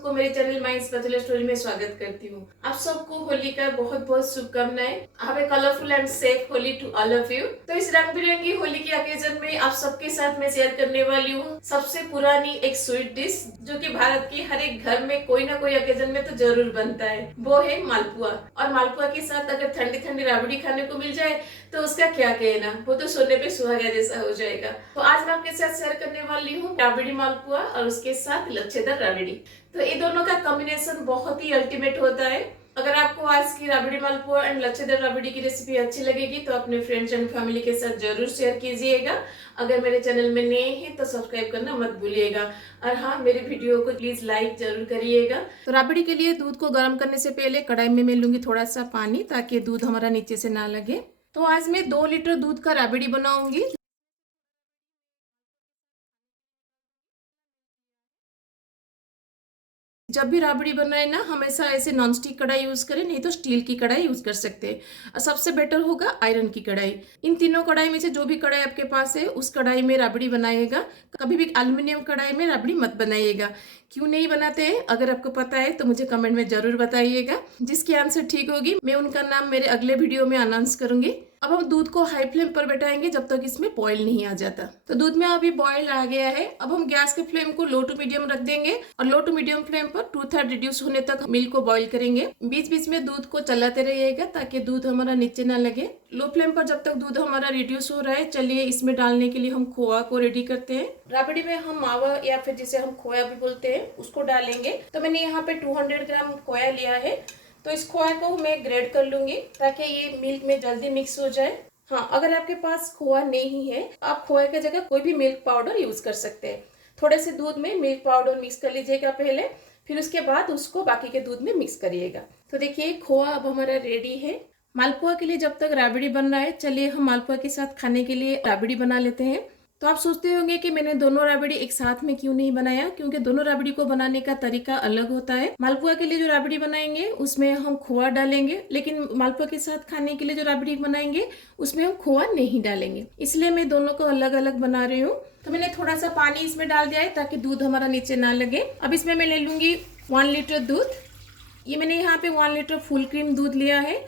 सबको मेरे channel my special story में स्वागत करती हूँ। आप सबको होली का बहुत बहुत शुभकामनाएं। Have a colourful and safe Holi to all of you. तो इस रंग बिरंगी होली के ओकेजन में आप सबके साथ मैं शेयर करने वाली हूँ सबसे पुरानी एक स्वीट डिश, जो कि भारत के हर एक घर में कोई ना कोई ओकेजन में तो जरूर बनता है। वो है मालपुआ। और मालपुआ के साथ अगर ठंडी ठंडी राबड़ी खाने को मिल जाए तो उसका क्या कहना, वो तो सोने पे सुहागा जैसा हो जाएगा। तो आज मैं आपके साथ शेयर करने वाली हूँ राबड़ी मालपुआ और उसके साथ लच्छेदार राबड़ी। तो ये दोनों का कॉम्बिनेशन बहुत ही अल्टीमेट होता है। अगर आपको आज की राबड़ी मालपुआ एंड लच्छेदार राबड़ी की रेसिपी अच्छी लगेगी तो अपने फ्रेंड्स एंड फैमिली के साथ जरूर शेयर कीजिएगा। अगर मेरे चैनल में नए हैं तो सब्सक्राइब करना मत भूलिएगा। और हाँ, मेरे वीडियो को प्लीज लाइक जरूर करिएगा। तो राबड़ी के लिए दूध को गर्म करने से पहले कढ़ाई में मैं लूंगी थोड़ा सा पानी, ताकि दूध हमारा नीचे से ना लगे। तो आज मैं 2 लीटर दूध का राबड़ी बनाऊंगी। जब भी राबड़ी बनाए ना, हमेशा ऐसे नॉनस्टिक कढ़ाई यूज करें, नहीं तो स्टील की कढ़ाई यूज कर सकते हैं। और सबसे बेटर होगा आयरन की कढ़ाई। इन तीनों कढ़ाई में से जो भी कढ़ाई आपके पास है उस कढ़ाई में राबड़ी बनाइएगा। कभी भी एल्युमिनियम कढ़ाई में राबड़ी मत बनाइएगा। क्यों नहीं बनाते हैं, अगर आपको पता है तो मुझे कमेंट में जरूर बताइएगा। जिसकी आंसर ठीक होगी मैं उनका नाम मेरे अगले वीडियो में अनाउंस करूंगी। अब हम दूध को हाई फ्लेम पर बैठाएंगे जब तक इसमें बॉयल नहीं आ जाता। तो दूध में अभी बॉयल आ गया है। अब हम गैस के फ्लेम को लो टू मीडियम रख देंगे और लो टू मीडियम फ्लेम पर 2/3 रिड्यूस होने तक मिल्क को बॉईल करेंगे। बीच बीच में दूध को चलाते रहिएगा ताकि दूध हमारा नीचे ना लगे। लो फ्लेम पर जब तक दूध हमारा रिड्यूस हो रहा है, चलिए इसमें डालने के लिए हम खोआ को रेडी करते हैं। राबड़ी में हम मावा या फिर जिसे हम खोया भी बोलते हैं उसको डालेंगे। तो मैंने यहाँ पे 200 ग्राम खोया लिया है। तो इस खोया को मैं ग्रेड कर लूंगी ताकि ये मिल्क में जल्दी मिक्स हो जाए। हाँ, अगर आपके पास खोआ नहीं है आप खोए की जगह कोई भी मिल्क पाउडर यूज कर सकते हैं। थोड़े से दूध में मिल्क पाउडर मिक्स कर लीजिएगा पहले, फिर उसके बाद उसको बाकी के दूध में मिक्स करिएगा। तो देखिए खोआ अब हमारा रेडी है। मालपुआ के लिए जब तक राबड़ी बन रहा है, चलिए हम मालपुआ के साथ खाने के लिए राबड़ी बना लेते हैं। तो आप सोचते होंगे कि मैंने दोनों राबड़ी एक साथ में क्यों नहीं बनाया, क्योंकि दोनों राबड़ी को बनाने का तरीका अलग होता है। मालपुआ के लिए जो राबड़ी बनाएंगे उसमें हम खोआ डालेंगे, लेकिन मालपुआ के साथ खाने के लिए जो राबड़ी बनाएंगे उसमें हम खोआ नहीं डालेंगे। इसलिए मैं दोनों को अलग अलग बना रही हूँ। तो मैंने थोड़ा सा पानी इसमें डाल दिया है ताकि दूध हमारा नीचे ना लगे। अब इसमें मैं ले लूंगी 1 लीटर दूध। ये मैंने यहाँ पे 1 लीटर फुल क्रीम दूध लिया है।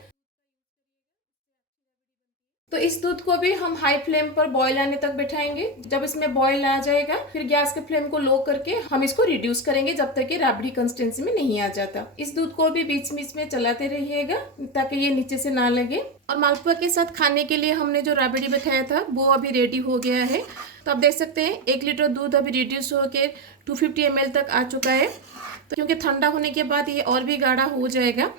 तो इस दूध को भी हम हाई फ्लेम पर बॉईल आने तक बैठाएंगे। जब इसमें बॉईल आ जाएगा फिर गैस के फ्लेम को लो करके हम इसको रिड्यूस करेंगे जब तक ये राबड़ी कंसिस्टेंसी में नहीं आ जाता। इस दूध को भी बीच बीच में चलाते रहिएगा ताकि ये नीचे से ना लगे। और मालपुआ के साथ खाने के लिए हमने जो राबड़ी बैठाया था वो अभी रेडी हो गया है। तो आप देख सकते हैं 1 लीटर दूध अभी रिड्यूस होकर 250 ml तक आ चुका है। तो क्योंकि ठंडा होने के बाद ये और भी गाढ़ा हो जाएगा,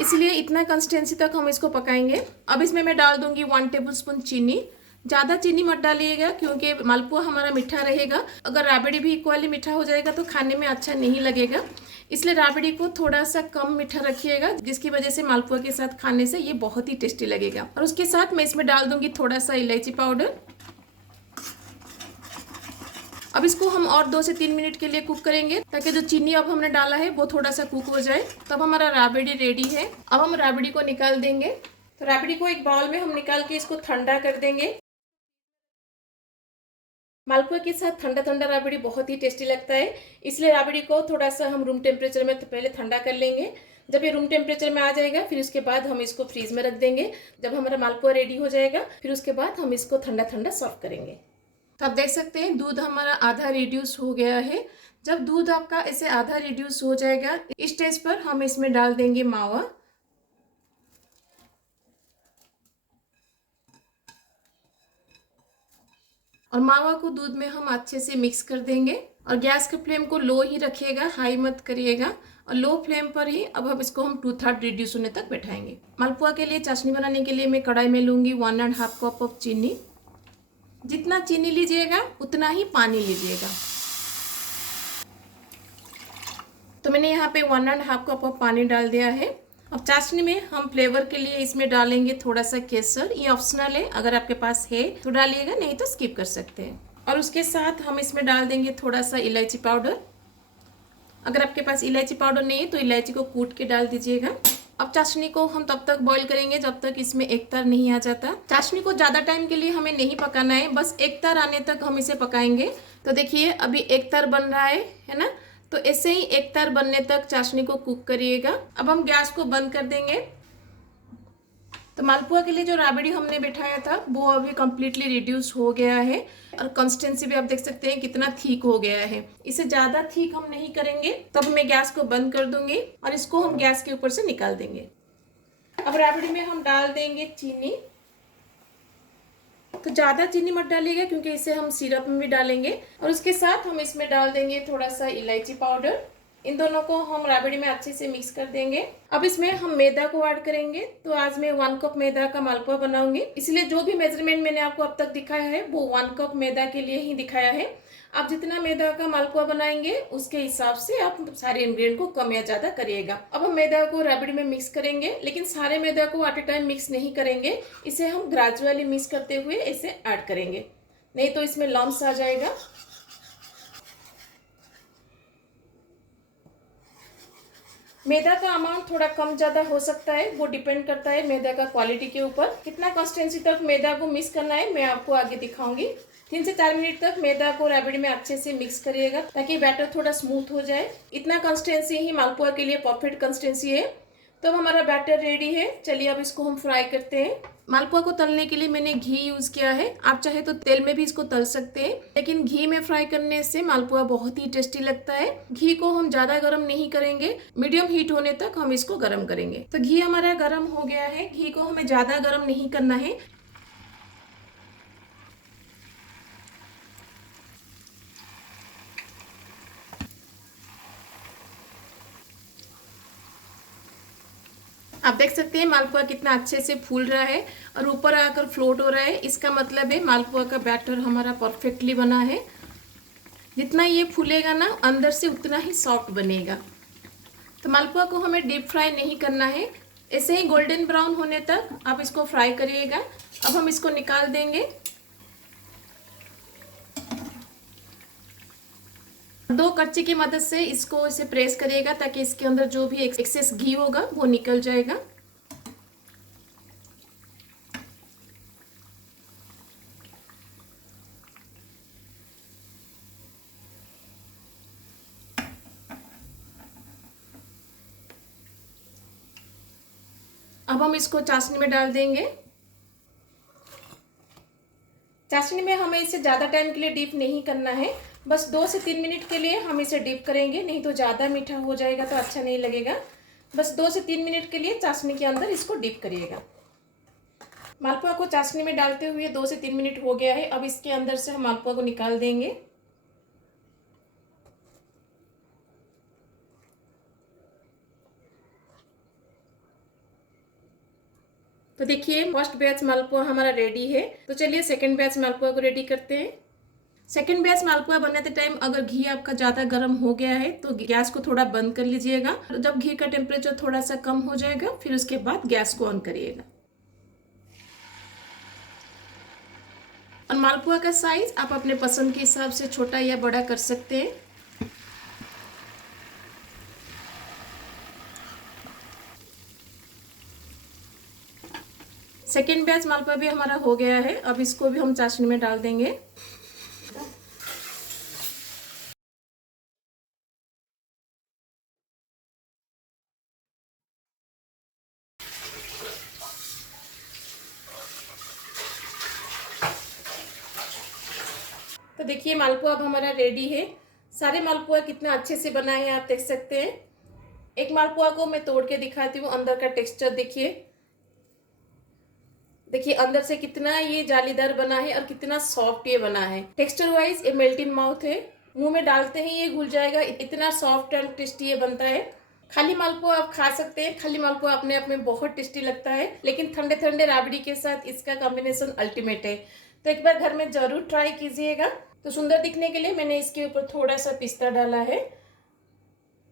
इसलिए इतना कंसिस्टेंसी तक हम इसको पकाएंगे। अब इसमें मैं डाल दूंगी 1 टेबलस्पून चीनी। ज़्यादा चीनी मत डालिएगा क्योंकि मालपुआ हमारा मीठा रहेगा। अगर राबड़ी भी इक्वली मीठा हो जाएगा तो खाने में अच्छा नहीं लगेगा। इसलिए राबड़ी को थोड़ा सा कम मीठा रखिएगा, जिसकी वजह से मालपुआ के साथ खाने से ये बहुत ही टेस्टी लगेगा। और उसके साथ मैं इसमें डाल दूंगी थोड़ा सा इलायची पाउडर। अब इसको हम और 2 से 3 मिनट के लिए कुक करेंगे ताकि जो चीनी अब हमने डाला है वो थोड़ा सा कुक हो जाए। तब हमारा राबड़ी रेडी है। अब हम राबड़ी को निकाल देंगे। तो राबड़ी को एक बाउल में हम निकाल के इसको ठंडा कर देंगे। मालपुआ के साथ ठंडा ठंडा राबड़ी बहुत ही टेस्टी लगता है, इसलिए राबड़ी को थोड़ा सा हम रूम टेम्परेचर में पहले ठंडा कर लेंगे। जब ये रूम टेम्परेचर में आ जाएगा फिर उसके बाद हम इसको फ्रीज में रख देंगे। जब हमारा मालपुआ रेडी हो जाएगा फिर उसके बाद हम इसको ठंडा ठंडा सर्व करेंगे। तो आप देख सकते हैं दूध हमारा आधा रिड्यूस हो गया है। जब दूध आपका ऐसे आधा रिड्यूस हो जाएगा, इस स्टेज पर हम इसमें डाल देंगे मावा। और मावा को दूध में हम अच्छे से मिक्स कर देंगे। और गैस के फ्लेम को लो ही रखिएगा, हाई मत करिएगा। और लो फ्लेम पर ही अब इसको हम 2/3 रिड्यूस होने तक बैठाएंगे। मालपुआ के लिए चाशनी बनाने के लिए मैं कढ़ाई में लूंगी 1.5 कप ऑफ चीनी। जितना चीनी लीजिएगा उतना ही पानी लीजिएगा। तो मैंने यहाँ पे 1.5 कप ऑफ पानी डाल दिया है। अब चाशनी में हम फ्लेवर के लिए इसमें डालेंगे थोड़ा सा केसर। ये ऑप्शनल है, अगर आपके पास है तो डालिएगा, नहीं तो स्किप कर सकते हैं। और उसके साथ हम इसमें डाल देंगे थोड़ा सा इलायची पाउडर। अगर आपके पास इलायची पाउडर नहीं है तो इलायची को कूट के डाल दीजिएगा। अब चाशनी को हम तब तक बॉईल करेंगे जब तक इसमें एक तार नहीं आ जाता। चाशनी को ज़्यादा टाइम के लिए हमें नहीं पकाना है, बस एक तार आने तक हम इसे पकाएंगे। तो देखिए अभी एक तार बन रहा है ना। तो ऐसे ही एक तार बनने तक चाशनी को कुक करिएगा। अब हम गैस को बंद कर देंगे। तो मालपुआ के लिए जो राबड़ी हमने बिठाया था वो अभी कम्प्लीटली रिड्यूस हो गया है और कंसिस्टेंसी भी आप देख सकते हैं कितना थिक हो गया है। इसे ज्यादा थिक हम नहीं करेंगे। तब मैं गैस को बंद कर दूंगी और इसको हम गैस के ऊपर से निकाल देंगे। अब राबड़ी में हम डाल देंगे चीनी। तो ज़्यादा चीनी मत डालिएगा क्योंकि इसे हम सिरप में भी डालेंगे। और उसके साथ हम इसमें डाल देंगे थोड़ा सा इलायची पाउडर। इन दोनों को हम राबड़ी में अच्छे से मिक्स कर देंगे। अब इसमें हम मैदा को ऐड करेंगे। तो आज मैं 1 कप मैदा का मालपुआ बनाऊंगी, इसलिए जो भी मेजरमेंट मैंने आपको अब तक दिखाया है वो 1 कप मैदा के लिए ही दिखाया है। आप जितना मैदा का मालपुआ बनाएंगे उसके हिसाब से आप सारे इंग्रेडिएंट को कम या ज़्यादा करिएगा। अब हम मैदा को राबड़ी में मिक्स करेंगे, लेकिन सारे मैदा को एट ए टाइम मिक्स नहीं करेंगे। इसे हम ग्रेजुअली मिक्स करते हुए इसे ऐड करेंगे, नहीं तो इसमें लम्स आ जाएगा। मैदा का अमाउंट थोड़ा कम ज़्यादा हो सकता है, वो डिपेंड करता है मैदा का क्वालिटी के ऊपर। कितना कंसिस्टेंसी तक मैदा को मिक्स करना है मैं आपको आगे दिखाऊंगी। 3 से 4 मिनट तक मैदा को राबड़ी में अच्छे से मिक्स करिएगा ताकि बैटर थोड़ा स्मूथ हो जाए। इतना कंसिस्टेंसी ही मालपुआ के लिए परफेक्ट कंसिस्टेंसी है। तो अब हमारा बैटर रेडी है। चलिए अब इसको हम फ्राई करते हैं। मालपुआ को तलने के लिए मैंने घी यूज़ किया है। आप चाहे तो तेल में भी इसको तल सकते हैं, लेकिन घी में फ्राई करने से मालपुआ बहुत ही टेस्टी लगता है। घी को हम ज़्यादा गर्म नहीं करेंगे, मीडियम हीट होने तक हम इसको गर्म करेंगे। तो घी हमारा गर्म हो गया है। घी को हमें ज़्यादा गर्म नहीं करना है। आप देख सकते हैं मालपुआ कितना अच्छे से फूल रहा है और ऊपर आकर फ्लोट हो रहा है। इसका मतलब है मालपुआ का बैटर हमारा परफेक्टली बना है। जितना ये फूलेगा ना अंदर से उतना ही सॉफ्ट बनेगा। तो मालपुआ को हमें डीप फ्राई नहीं करना है, ऐसे ही गोल्डन ब्राउन होने तक आप इसको फ्राई करिएगा। अब हम इसको निकाल देंगे। 2 कच्ची की मदद से इसको इसे प्रेस करिएगा ताकि इसके अंदर जो भी एक्सेस घी होगा वो निकल जाएगा। अब हम इसको चाशनी में डाल देंगे। चाशनी में हमें इसे ज़्यादा टाइम के लिए डीप नहीं करना है, बस 2 से 3 मिनट के लिए हम इसे डीप करेंगे, नहीं तो ज़्यादा मीठा हो जाएगा तो अच्छा नहीं लगेगा। बस 2 से 3 मिनट के लिए चाशनी के अंदर इसको डीप करिएगा। मालपुआ को चाशनी में डालते हुए 2 से 3 मिनट हो गया है। अब इसके अंदर से हम मालपुआ को निकाल देंगे। तो देखिए फर्स्ट बैच मालपुआ हमारा रेडी है। तो चलिए सेकंड बैच मालपुआ को रेडी करते हैं। सेकंड बैच मालपुआ बनाते टाइम अगर घी आपका ज़्यादा गर्म हो गया है तो गैस को थोड़ा बंद कर लीजिएगा। जब घी का टेम्परेचर थोड़ा सा कम हो जाएगा फिर उसके बाद गैस को ऑन करिएगा। और मालपुआ का साइज आप अपने पसंद के हिसाब से छोटा या बड़ा कर सकते हैं। सेकेंड बैच मालपुआ भी हमारा हो गया है। अब इसको भी हम चाशनी में डाल देंगे। तो देखिए मालपुआ अब हमारा रेडी है। सारे मालपुआ कितना अच्छे से बना है आप देख सकते हैं। एक मालपुआ को मैं तोड़ के दिखाती हूँ। अंदर का टेक्सचर देखिए, देखिए अंदर से कितना ये जालीदार बना है और कितना सॉफ्ट ये बना है। टेक्सचर वाइज ये मेल्ट इन माउथ है, मुंह में डालते ही ये घुल जाएगा। इतना सॉफ्ट एंड टेस्टी ये बनता है। खाली मालपुआ आप खा सकते हैं। खाली मालपुआ अपने आप में बहुत टेस्टी लगता है, लेकिन ठंडे ठंडे राबड़ी के साथ इसका कॉम्बिनेशन अल्टीमेट है। तो एक बार घर में जरूर ट्राई कीजिएगा। तो सुंदर दिखने के लिए मैंने इसके ऊपर थोड़ा सा पिस्ता डाला है।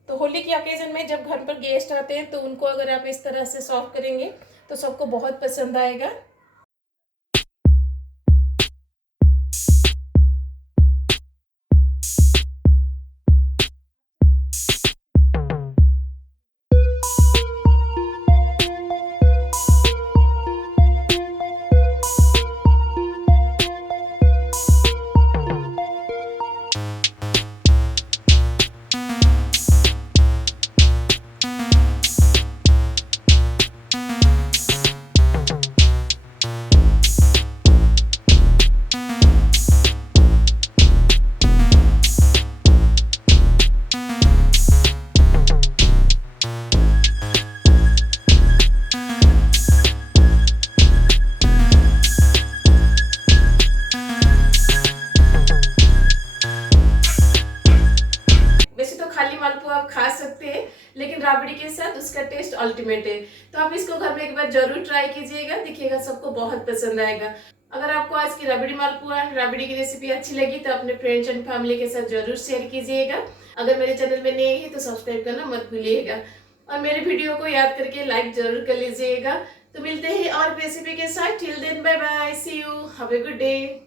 तो होली के ओकेजन में जब घर पर गेस्ट आते हैं तो उनको अगर आप इस तरह से सर्व करेंगे तो सबको बहुत पसंद आएगा। लेकिन राबड़ी के साथ उसका टेस्ट अल्टीमेट है। तो आप इसको घर में एक बार जरूर ट्राई कीजिएगा, देखिएगा सबको बहुत पसंद आएगा। अगर आपको आज की राबड़ी मालपुआ राबड़ी की रेसिपी अच्छी लगी तो अपने फ्रेंड्स एंड फैमिली के साथ जरूर शेयर कीजिएगा। अगर मेरे चैनल में नए हैं तो सब्सक्राइब करना मत भूलिएगा और मेरे वीडियो को याद करके लाइक जरूर कर लीजिएगा। तो मिलते हैं और रेसिपी के साथ। Till then bye bye, see you, have a good day.